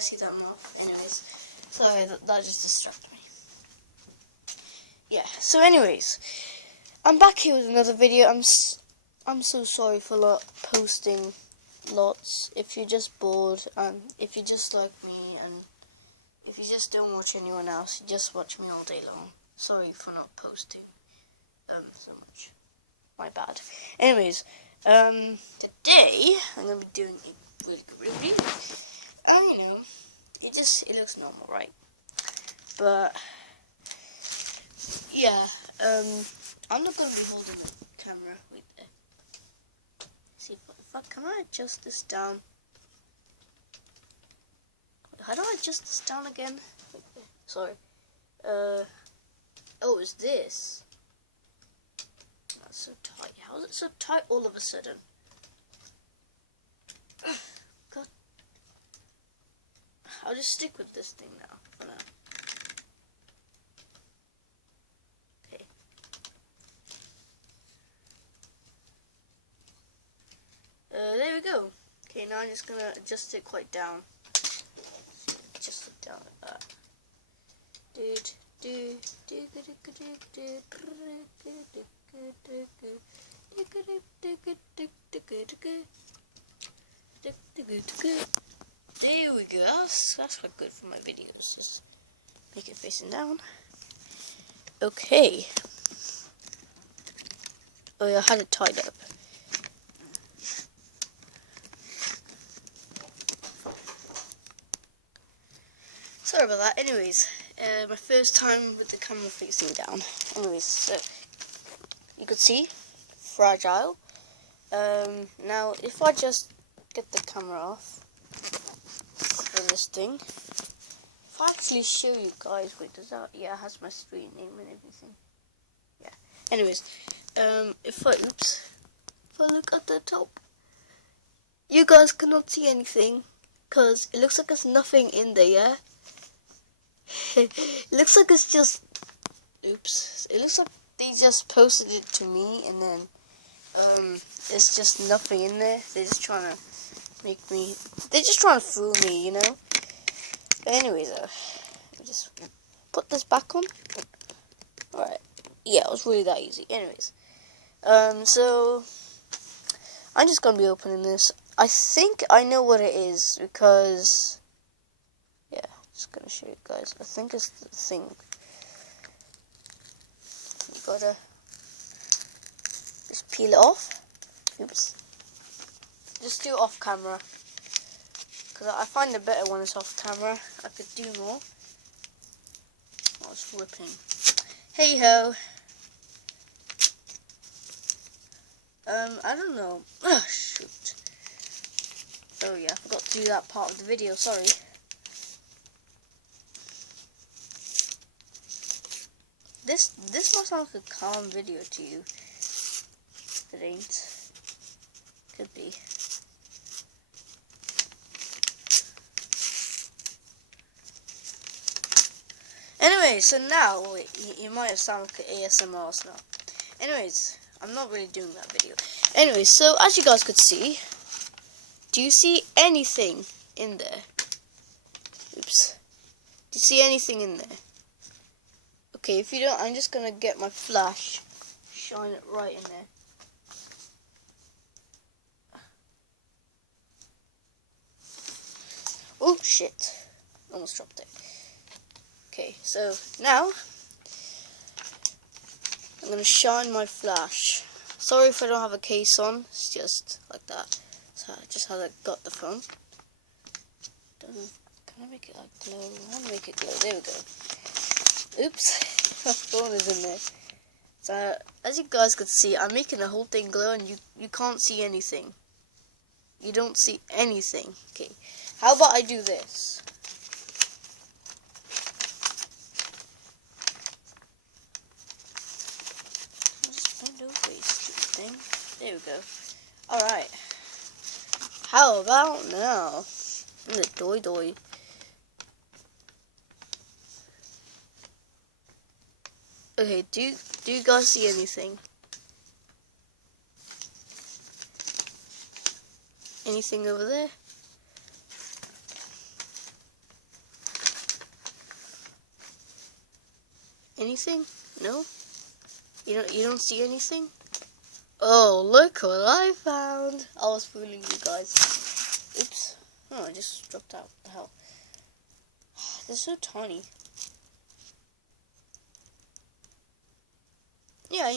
guys see that more? Anyways, sorry, that just distracted me. Yeah, so anyways, I'm back here with another video. I'm so sorry for not posting lots. If you're just bored, and if you just like me, and if you just don't watch anyone else, you just watch me all day long. Sorry for not posting so much. My bad. Anyways, today I'm gonna be doing a really good review. You know, it looks normal, right? But yeah, I'm not gonna be holding the camera. Wait there. See can I adjust this down? How do I adjust this down again? Wait there. Sorry. Oh, it's this. That's so tight. How is it so tight all of a sudden? God. I'll just stick with this thing now, for now. Okay. There we go. Okay, now I'm just gonna adjust it quite down. Just it down like that. There we go. That's quite good for my videos. Just make it facing down. Okay. Oh yeah, I had it tied up. Sorry about that. Anyways, my first time with the camera facing down. Anyways, so you could see, fragile. Now, if I just get the camera off for this thing, if I actually show you guys, wait, does that? Yeah, it has my street name and everything. Yeah. Anyways, if I look at the top, you guys cannot see anything because it looks like there's nothing in there. Yeah. It looks like it's just, oops, it looks like they just posted it to me and then, there's just nothing in there. They're just trying to fool me, you know? But anyways, just put this back on. Alright, yeah, it was really that easy. Anyways, so, I'm just gonna be opening this. I think I know what it is because, just gonna show you guys. I think it's the thing. You gotta just peel it off. Oops. Just do it off camera. Because I find it better when it's off camera. I could do more. Oh, it's ripping. Hey ho. I don't know. Oh, shoot. Oh yeah, I forgot to do that part of the video. Sorry. This must sound like a calm video to you. It ain't. Could be. Anyway, so now, wait, you might have sounded like ASMR or not. Anyways, I'm not really doing that video. Anyways, so as you guys could see, do you see anything in there? Oops. Do you see anything in there? Okay, if you don't, I'm just gonna get my flash, shine it right in there. Oh shit, almost dropped it. Okay, so now I'm gonna shine my flash. Sorry if I don't have a case on, it's just like that. So just how I got the phone. Can I make it like glow? I want to make it glow. There we go. Oops, my phone is in there. So as you guys could see, I'm making the whole thing glow, and you can't see anything. You don't see anything. Okay, how about I do this? Just bend over, you stupid thing. There we go. All right. How about now? The doy. Okay, do you guys see anything? Anything over there? Anything? No? You don't see anything? Oh, look what I found. I was fooling you guys. Oops. Oh, I just dropped out. The hell. They're so tiny. Yeah,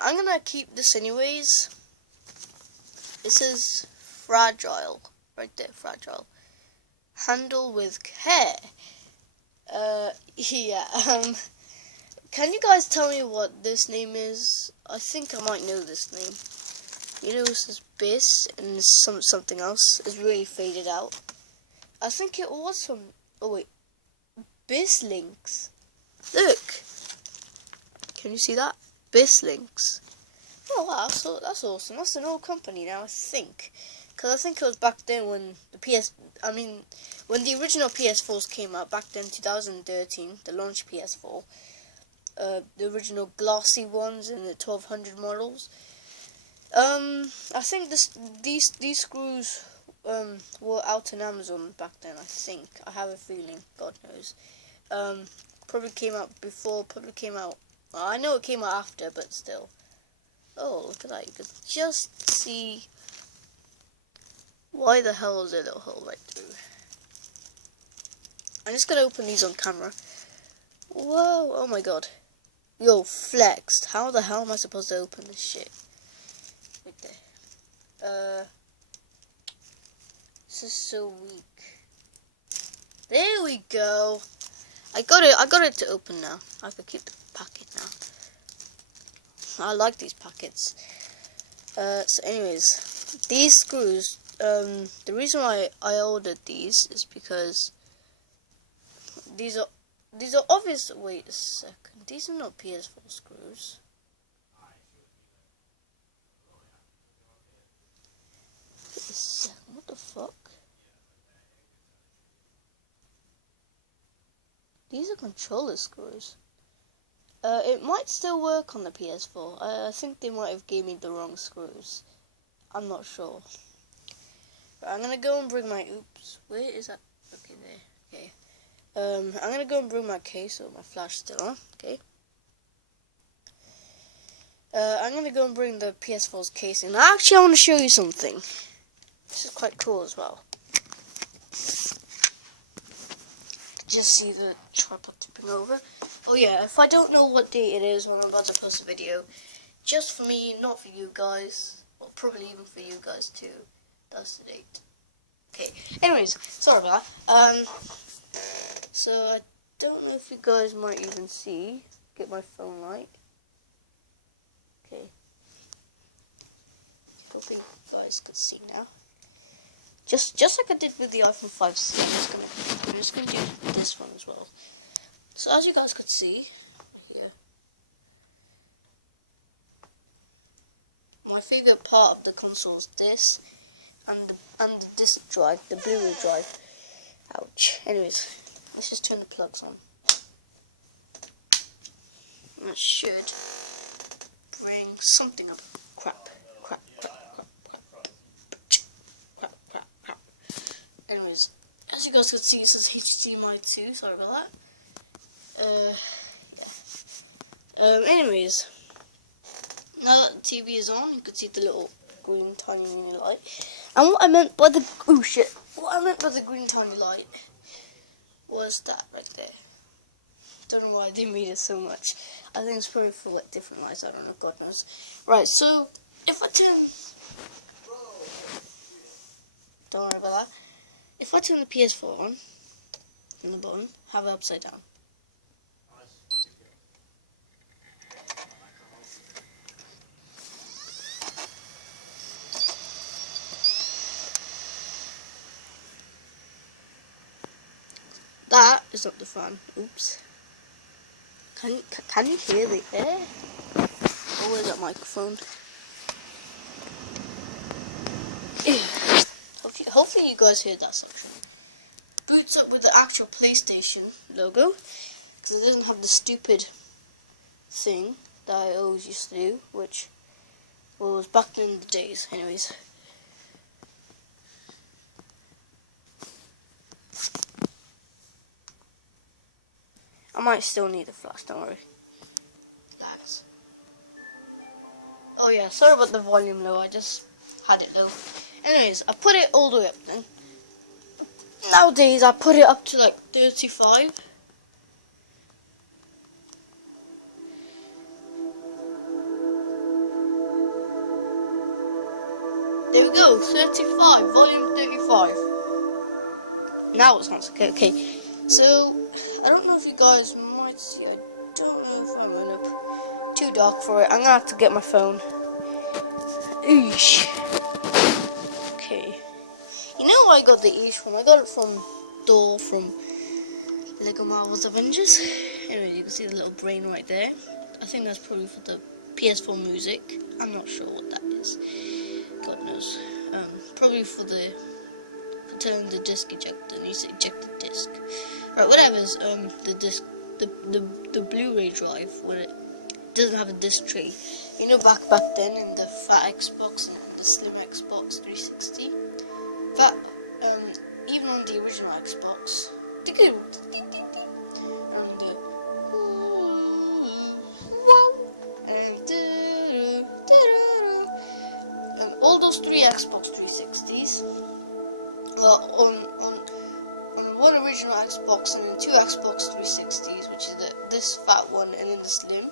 I'm gonna keep this anyways. This is fragile. Right there, fragile. Handle with care. Yeah, can you guys tell me what this name is? I think I might know this name. This is Biss and something else. It's really faded out. I think it was from, oh wait, Biss Links. Look. Can you see that? Biss Links. Oh wow, so that's awesome. That's an old company now, I think. Because I think it was back then when when the original PS4s came out, back then, 2013, the launch PS4. The original glassy ones in the 1200 models. I think these screws were out on Amazon back then. I think. I have a feeling. God knows. Probably came out before. Probably came out. Well, I know it came out after, but still. Oh, look at that! You could just see. Why the hell is there a little hole right through? I'm just gonna open these on camera. Whoa! Oh my god! Yo, flexed. How the hell am I supposed to open this shit? Right there. This is so weak. There we go. I got it to open now. I could keep the packet now. I like these packets. So anyways, these screws, the reason why I ordered these is because these are obvious. Wait a second. These are not PS4 screws. Wait a second. What the fuck? These are controller screws. It might still work on the PS4. I think they might have gave me the wrong screws. I'm not sure. But I'm gonna go and bring my. Oops. Where is that? Okay, there. Okay. I'm gonna go and bring my case. So my flash still on. Okay. I'm gonna go and bring the PS4's case in. Actually, I want to show you something. This is quite cool as well. Just see the tripod tipping over. Oh yeah, if I don't know what date it is when I'm about to post a video, just for me, not for you guys, or probably even for you guys too, that's the date. Okay, anyways, sorry about that. So I don't know if you guys might even see, get my phone light. Okay, hoping you guys can see now. Just like I did with the iPhone 5C, I'm just gonna do this one as well. So as you guys could see here, my favorite part of the console is this and the disk drive, the Blu-ray drive. Ouch. Anyways, let's just turn the plugs on. And that should bring something up. Crap. Anyways, as you guys can see, it says HDMI 2. Sorry about that. Yeah. Anyways, now that the TV is on, you can see the little green tiny mini light. And what I meant by the what I meant by the green tiny light was that right there. Don't know why they made it so much. I think it's probably for like different lights. I don't know. God knows. Right. So if I turn, don't worry about that. If I turn the PS4 on, the button, have it upside down. That is not the fan. Oops. Can you hear the air? Oh, where's that microphone? Hopefully you guys heard that section. Boots up with the actual PlayStation logo, because it doesn't have the stupid thing that I always used to do, which was back in the days. Anyways. I might still need a flash, don't worry. Oh yeah, sorry about the volume low, I just had it low. Anyways, I put it all the way up then. Nowadays I put it up to like 35. There we go, 35, volume 35. Now it sounds okay. Okay, so I don't know if you guys might see, I don't know if I'm up too dark for it. I'm gonna have to get my phone. Eesh. Okay. You know where I got the Eesh from? I got it from Door from Lego Marvel's Avengers. Anyway, you can see the little brain right there. I think that's probably for the ps4 music. I'm not sure what that is. God knows. Probably for turning the disc ejector. And you say eject the disc. Right, whatever's the disc, the Blu-ray drive where it doesn't have a disc tray. You know, back then in the fat Xbox and the slim Xbox 360. But even on the original Xbox, and all those 3 Xbox 360s, well, on one original Xbox and then 2 Xbox 360s, which is this fat one and then the slim,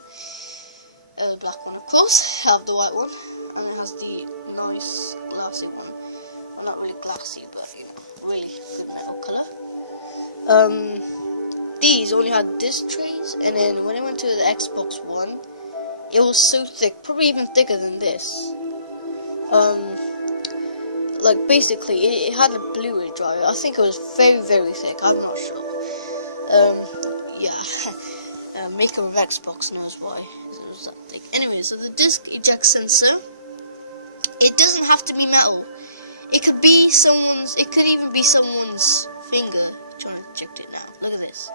the black one, of course. I have the white one, and it has the nice glassy one. Well, not really glassy, but you know, really good metal color. These only had disc trays, and then when I went to the Xbox One, it was so thick, probably even thicker than this. Like basically, it had a Blu-ray drive. I think it was very, very thick. I'm not sure. Yeah. Maker of Xbox knows why it was that thick. Anyway, so the disc eject sensor, it doesn't have to be metal. It could be someone's. It could even be someone's finger trying to eject it now. Look at this.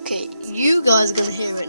Okay, you guys are gonna hear it